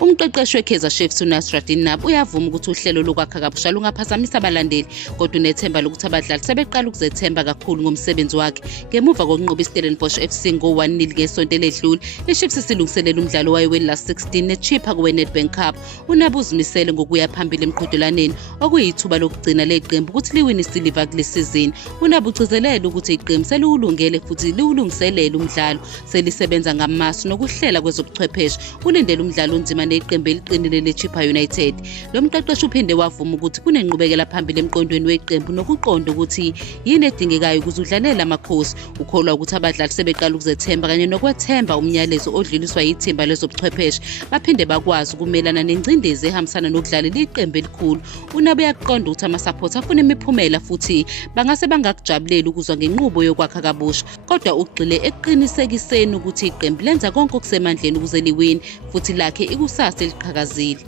Umqeqeshi weKaizer Chiefs uNasruddin Nabi uyavuma ukuthi uhlelo lokwakha kabusha lungaphazamisa abalandeli, kodwa unethemba lokuthi abadlali sebeqala ukuzethemba kakhulu ngomsebenzi wakhe. Ngemuva kokunqoba iStellenbosch FC ngo-1-0 ngesonto eledlule, iChiefs silungiselela umdlalo wayo we-last 16 neChippa kuwe-Nedbank Cup. UNabi uzimisele ngokuya phambili emqhudelaneni, okuyithuba lokugcina leqembu ukuthi liwine isiliva kule sizini. UNabi ugcizelela ukuthi iqembu seliwulungele futhi liwulungiselele umdlalo, selisebenza ngamasu nokuhlela kwezobuchwepheshe. Ulindele umdlalo onzima neqembu eliqinile leChippa United. Lo mqeqeshi uphinde wavuma ukuthi kunenqubekela phambili emqondweni weqembu nokuqonda ukuthi yini edingekayo ukuze udlalele amakhosi. Ukholwa ukuthi abadlali sebeqala ukuzethemba kanye nokwethemba umyalezo odluliswa yithimba lezobuchwepheshe, baphinde bakwazi ukumelana nengcindezi ehambisana nokudlalela iqembu elikhulu. UNabi uyaqonda ukuthi amasapoti afuna imiphumela futhi bangase bangakujabuleli ukuzwa ngenqubo yokwakha kabusha, kodwa ugxile ekuqinisekiseni ukuthi iqembu lenza konke okusemandleni ukuze liwine futhi lakhe ikusasa eliqhakazile.